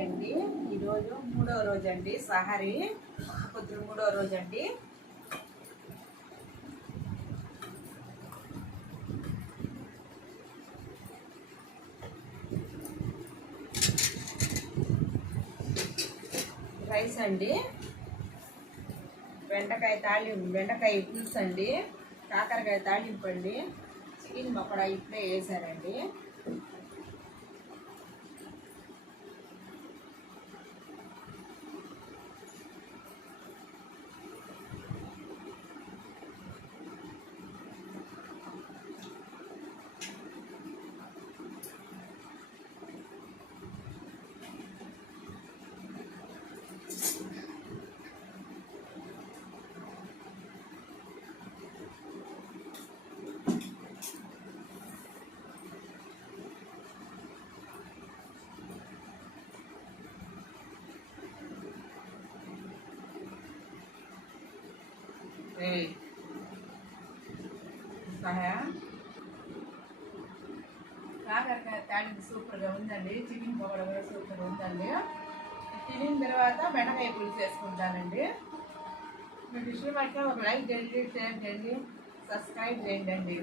Hi అండి. ఈరోజు 3వ రోజు అండి, సహరీ పొద్దున 3వ రోజు అండి. రైస్ అండి, బెండకాయ పులుసు అండి, కాకరకాయ తాళింపు అండి, చికెన్ పకోడా ఇప్పుడే వేసారండి. కాకరకాయ తాళింపు సూపర్గా ఉందండి. చికెన్ పకోడా కూడా సూపర్గా ఉందండి. తినిన తర్వాత బెండకాయ పులుసు వేసుకుంటానండి. మీకు ఇష్టమైతే ఒక లైక్ చేయండి, షేర్ చేయండి, సబ్స్క్రైబ్ చేయండి.